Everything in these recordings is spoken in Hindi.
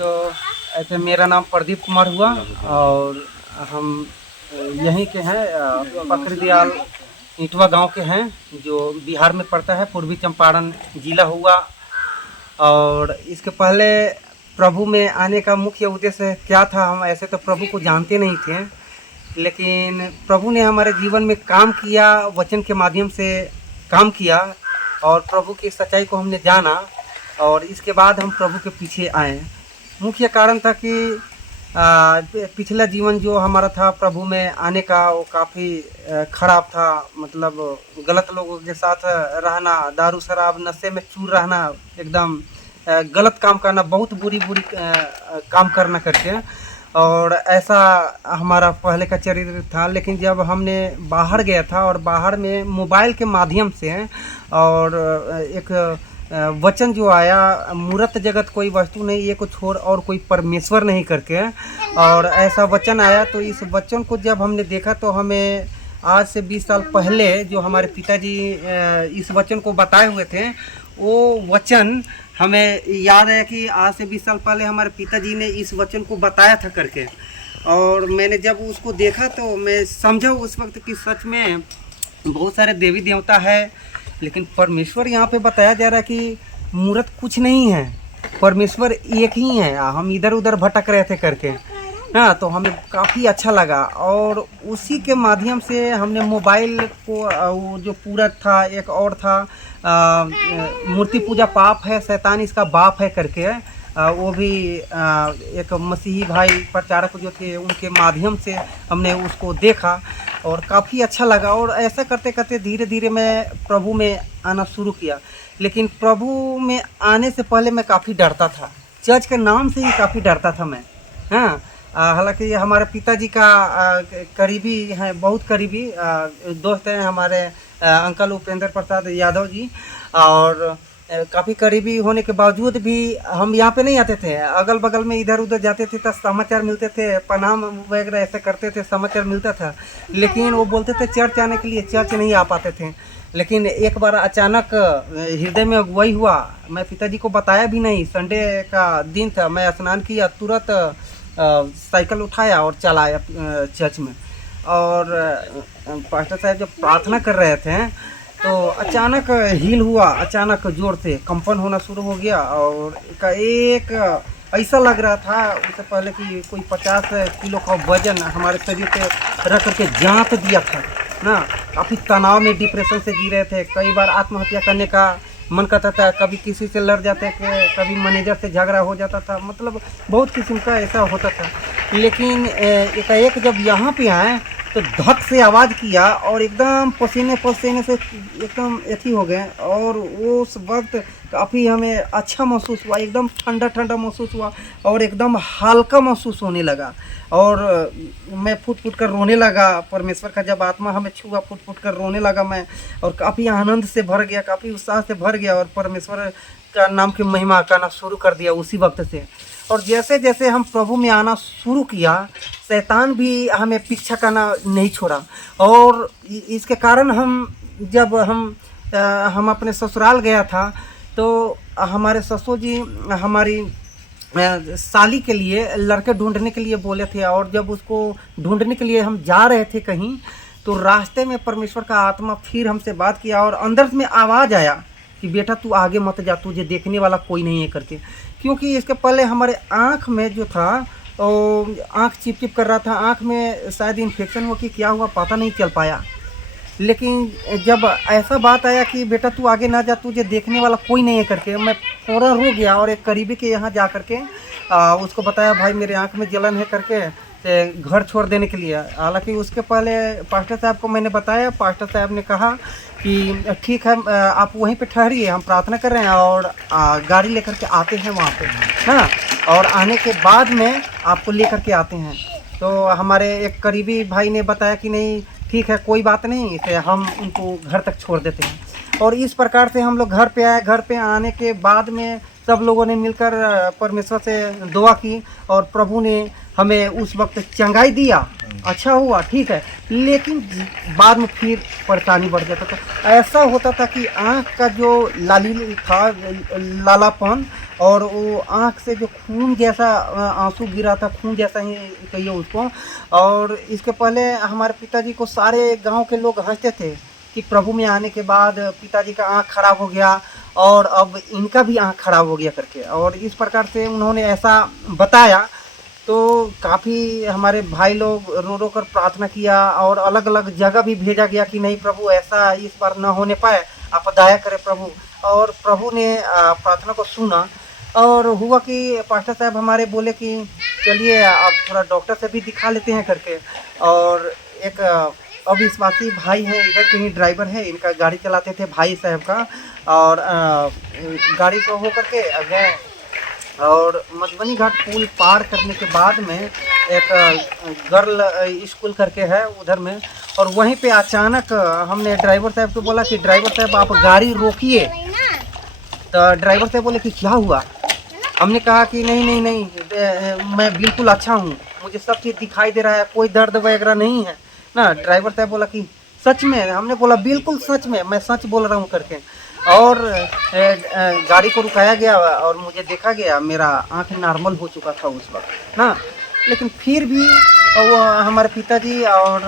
तो ऐसे मेरा नाम प्रदीप कुमार हुआ और हम यहीं के हैं, पकड़दीयाल ईटवा गांव के हैं, जो बिहार में पड़ता है, पूर्वी चंपारण जिला हुआ। और इसके पहले प्रभु में आने का मुख्य उद्देश्य क्या था, हम ऐसे तो प्रभु को जानते नहीं थे, लेकिन प्रभु ने हमारे जीवन में काम किया, वचन के माध्यम से काम किया और प्रभु की सच्चाई को हमने जाना और इसके बाद हम प्रभु के पीछे आए। मुख्य कारण था कि पिछला जीवन जो हमारा था प्रभु में आने का, वो काफ़ी खराब था। मतलब गलत लोगों के साथ रहना, दारू शराब नशे में चूर रहना, एकदम गलत काम करना, बहुत बुरी काम करना करके, और ऐसा हमारा पहले का चरित्र था। लेकिन जब हमने बाहर गया था और बाहर में मोबाइल के माध्यम से और एक वचन जो आया, मूर्त जगत कोई वस्तु नहीं, ये कुछ और कोई परमेश्वर नहीं करके, और ऐसा वचन आया। तो इस वचन को जब हमने देखा तो हमें आज से 20 साल पहले जो हमारे पिताजी इस वचन को बताए हुए थे, वो वचन हमें याद है कि आज से 20 साल पहले हमारे पिताजी ने इस वचन को बताया था करके। और मैंने जब उसको देखा तो मैं समझा उस वक्त कि सच में बहुत सारे देवी देवता है, लेकिन परमेश्वर यहाँ पे बताया जा रहा है कि मूर्त कुछ नहीं है, परमेश्वर एक ही है। हम इधर उधर भटक रहे थे करके, हाँ, तो हमें काफ़ी अच्छा लगा। और उसी के माध्यम से हमने मोबाइल को, वो जो पूरा था, एक और था मूर्ति पूजा पाप है, शैतान इसका बाप है करके, वो भी एक मसीही भाई प्रचारक जो थे उनके माध्यम से हमने उसको देखा और काफ़ी अच्छा लगा। और ऐसा करते करते धीरे धीरे मैं प्रभु में आना शुरू किया। लेकिन प्रभु में आने से पहले मैं काफ़ी डरता था, चर्च के नाम से ही काफ़ी डरता था मैं। हाँ, हालांकि हमारे पिताजी का करीबी हैं, बहुत करीबी दोस्त हैं हमारे अंकल उपेंद्र प्रसाद यादव जी, और काफ़ी करीबी होने के बावजूद भी हम यहाँ पे नहीं आते थे। अगल बगल में इधर उधर जाते थे तो समाचार मिलते थे, प्रणाम वगैरह ऐसे करते थे, समाचार मिलता था। लेकिन वो बोलते थे चर्च आने के लिए, चर्च नहीं आ पाते थे। लेकिन एक बार अचानक हृदय में अगुवाई हुआ, मैं पिताजी को बताया भी नहीं, संडे का दिन था, मैं स्नान किया, तुरंत साइकिल उठाया और चला आया चर्च में। और पास्टर साहब जब प्रार्थना कर रहे थे तो अचानक हील हुआ, अचानक ज़ोर से कंपन होना शुरू हो गया और एक ऐसा लग रहा था उससे पहले कि कोई 50 किलो का वजन हमारे शरीर पे रख करके जांच दिया था ना। काफ़ी तनाव में, डिप्रेशन से जी रहे थे, कई बार आत्महत्या करने का मन करता था, कभी किसी से लड़ जाते थे, कभी मैनेजर से झगड़ा हो जाता था, मतलब बहुत किस्म का ऐसा होता था। लेकिन एकाएक जब यहाँ पे आए तो धक से आवाज़ किया और एकदम पसीने पसीने से एकदम अथी हो गए। और उस वक्त काफ़ी हमें अच्छा महसूस हुआ, एकदम ठंडा ठंडा महसूस हुआ और एकदम हल्का महसूस होने लगा। और मैं फुट फुट कर रोने लगा, परमेश्वर का जब आत्मा हमें छुआ, फुट फुट कर रोने लगा मैं, और काफ़ी आनंद से भर गया, काफ़ी उत्साह से भर गया और परमेश्वर का नाम की महिमा करना शुरू कर दिया उसी वक्त से। और जैसे जैसे हम प्रभु में आना शुरू किया, शैतान भी हमें पीछा करना नहीं छोड़ा। और इसके कारण जब हम अपने ससुराल गया था तो हमारे ससुर जी हमारी साली के लिए लड़के ढूंढने के लिए बोले थे। और जब उसको ढूंढने के लिए हम जा रहे थे कहीं, तो रास्ते में परमेश्वर का आत्मा फिर हमसे बात किया और अंदर में आवाज़ आया कि बेटा तू आगे मत जा, तुझे देखने वाला कोई नहीं है करके। क्योंकि इसके पहले हमारे आँख में जो था, आँख चिप चिप कर रहा था, आँख में शायद इन्फेक्शन हुआ कि क्या हुआ पता नहीं चल पाया। लेकिन जब ऐसा बात आया कि बेटा तू आगे ना जा, तुझे देखने वाला कोई नहीं है करके, मैं फ़ौरन रुक गया और एक करीबी के यहाँ जा करके उसको बताया भाई मेरे आँख में जलन है करके, घर छोड़ देने के लिए। हालांकि उसके पहले पास्टर साहब को मैंने बताया, पास्टर साहब ने कहा कि ठीक है आप वहीं पे ठहरिए, हम प्रार्थना कर रहे हैं और गाड़ी लेकर के आते हैं वहाँ पे, हाँ, और आने के बाद में आपको लेकर के आते हैं। तो हमारे एक करीबी भाई ने बताया कि नहीं ठीक है कोई बात नहीं, इसे हम उनको घर तक छोड़ देते हैं। और इस प्रकार से हम लोग घर पे आए। घर पे आने के बाद में सब लोगों ने मिलकर परमेश्वर से दुआ की और प्रभु ने हमें उस वक्त चंगाई दिया, अच्छा हुआ, ठीक है। लेकिन बाद में फिर परेशानी बढ़ जाता था। ऐसा होता था कि आँख का जो लाली था, लालापन और वो आँख से जो खून जैसा आंसू गिरा था, खून जैसा ही कहिए उसको। और इसके पहले हमारे पिताजी को सारे गांव के लोग हंसते थे कि प्रभु में आने के बाद पिताजी का आँख खराब हो गया और अब इनका भी आँख खराब हो गया करके, और इस प्रकार से उन्होंने ऐसा बताया। तो काफ़ी हमारे भाई लोग रो रो कर प्रार्थना किया और अलग अलग जगह भी भेजा गया कि नहीं प्रभु ऐसा इस बार न होने पाए, आप दया करें प्रभु। और प्रभु ने प्रार्थना को सुना और हुआ कि पास्टर साहब हमारे बोले कि चलिए आप थोड़ा डॉक्टर से भी दिखा लेते हैं करके। और एक अविश्वासी भाई हैं, इधर के ही ड्राइवर है, इनका गाड़ी चलाते थे भाई साहब का, और गाड़ी को होकर के गए और मधुबनी घाट पुल पार करने के बाद में एक गर्ल स्कूल करके है उधर में, और वहीं पे अचानक हमने ड्राइवर साहब को बोला कि ड्राइवर साहब आप गाड़ी रोकिए। तो ड्राइवर साहब बोले कि क्या हुआ। हमने कहा कि नहीं नहीं नहीं मैं बिल्कुल अच्छा हूँ, मुझे सब चीज़ दिखाई दे रहा है, कोई दर्द वगैरह नहीं है ना। ड्राइवर साहब बोला कि सच में। हमने बोला बिल्कुल सच में, मैं सच बोल रहा हूँ करके। और गाड़ी को रुकाया गया और मुझे देखा गया, मेरा आँख नॉर्मल हो चुका था उस वक्त ना। लेकिन फिर भी वो हमारे पिताजी और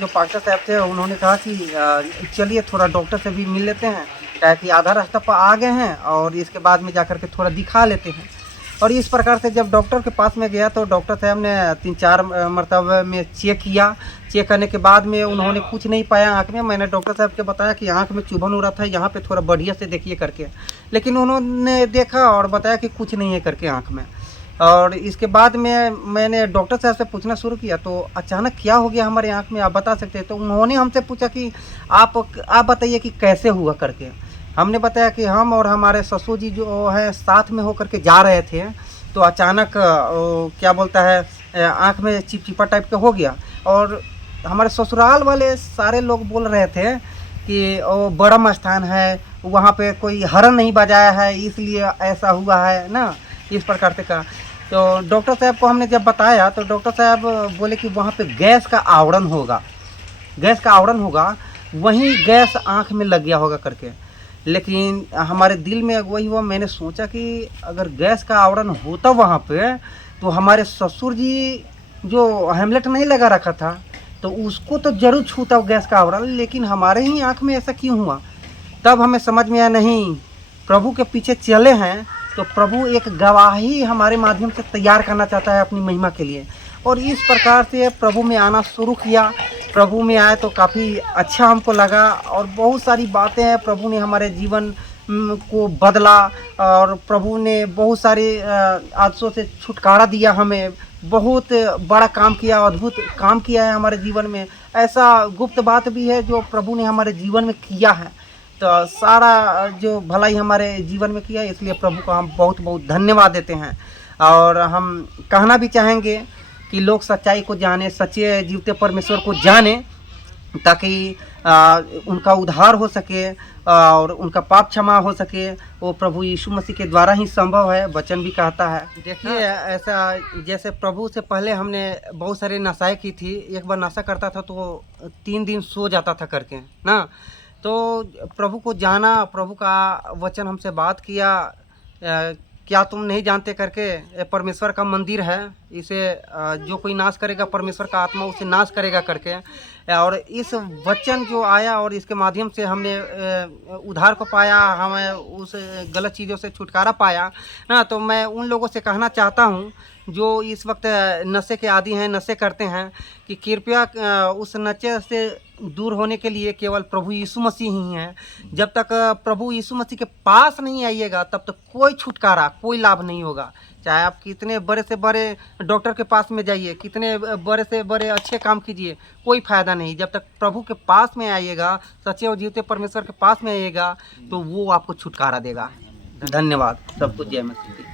जो पास्टर साहब थे उन्होंने कहा कि चलिए थोड़ा डॉक्टर से भी मिल लेते हैं, क्या कि आधा रास्ता पर आ गए हैं और इसके बाद में जाकर के थोड़ा दिखा लेते हैं। और इस प्रकार से जब डॉक्टर के पास में गया तो डॉक्टर साहब ने 3-4 मरतबा में चेक किया। चेक करने के बाद में उन्होंने कुछ नहीं पाया आँख में। मैंने डॉक्टर साहब के बताया कि आँख में चुभन हो रहा था, यहाँ पे थोड़ा बढ़िया से देखिए करके, लेकिन उन्होंने देखा और बताया कि कुछ नहीं है करके आँख में। और इसके बाद में मैंने डॉक्टर साहब से पूछना शुरू किया तो अचानक क्या हो गया हमारे आँख में, आप बता सकते हैं। तो उन्होंने हमसे पूछा कि आप बताइए कि कैसे हुआ करके। हमने बताया कि हम और हमारे ससुर जी जो है साथ में होकर के जा रहे थे, तो अचानक क्या बोलता है आँख में चिपचिपा टाइप का हो गया। और हमारे ससुराल वाले सारे लोग बोल रहे थे कि वो बड़ा स्थान है, वहाँ पे कोई हरण नहीं बजाया है इसलिए ऐसा हुआ है ना, इस प्रकार से कहा। तो डॉक्टर साहब को हमने जब बताया तो डॉक्टर साहब बोले कि वहाँ पे गैस का आवरण होगा, गैस का आवरण होगा, वहीं गैस आँख में लग गया होगा करके। लेकिन हमारे दिल में वही हुआ, मैंने सोचा कि अगर गैस का आवरण होता वहाँ पे तो हमारे ससुर जी जो हेमलेट नहीं लगा रखा था तो उसको तो जरूर छूता गैस का आवरण, लेकिन हमारे ही आँख में ऐसा क्यों हुआ। तब हमें समझ में आया नहीं, प्रभु के पीछे चले हैं तो प्रभु एक गवाही हमारे माध्यम से तैयार करना चाहता है अपनी महिमा के लिए। और इस प्रकार से प्रभु में आना शुरू किया। प्रभु में आए तो काफ़ी अच्छा हमको लगा और बहुत सारी बातें हैं, प्रभु ने हमारे जीवन को बदला और प्रभु ने बहुत सारे आदतों से छुटकारा दिया, हमें बहुत बड़ा काम किया, अद्भुत काम किया है हमारे जीवन में। ऐसा गुप्त बात भी है जो प्रभु ने हमारे जीवन में किया है, तो सारा जो भलाई हमारे जीवन में किया है, इसलिए प्रभु को हम बहुत बहुत धन्यवाद देते हैं। और हम कहना भी चाहेंगे कि लोग सच्चाई को जाने, सच्चे जीवते परमेश्वर को जाने, ताकि उनका उद्धार हो सके और उनका पाप क्षमा हो सके। वो प्रभु यीशु मसीह के द्वारा ही संभव है, वचन भी कहता है। देखिए ऐसा जैसे प्रभु से पहले हमने बहुत सारे नशाएं की थी। एक बार नशा करता था तो 3 दिन सो जाता था करके ना। तो प्रभु को जाना, प्रभु का वचन हमसे बात किया, क्या तुम नहीं जानते करके, ये परमेश्वर का मंदिर है, इसे जो कोई नाश करेगा परमेश्वर का आत्मा उसे नाश करेगा करके। और इस वचन जो आया और इसके माध्यम से हमने उद्धार को पाया, हमें उस गलत चीज़ों से छुटकारा पाया ना। तो मैं उन लोगों से कहना चाहता हूँ जो इस वक्त नशे के आदी हैं, नशे करते हैं, कि कृपया उस नशे से दूर होने के लिए केवल प्रभु यीशु मसीह ही हैं। जब तक प्रभु यीशु मसीह के पास नहीं आइएगा तब तक कोई छुटकारा, कोई लाभ नहीं होगा। चाहे आप कितने बड़े से बड़े डॉक्टर के पास में जाइए, कितने बड़े से बड़े अच्छे काम कीजिए, कोई फ़ायदा नहीं। जब तक प्रभु के पास में आइएगा, सच्चे और जीवते परमेश्वर के पास में आइएगा, तो वो आपको छुटकारा देगा। धन्यवाद। सब कुछ जय मसीह।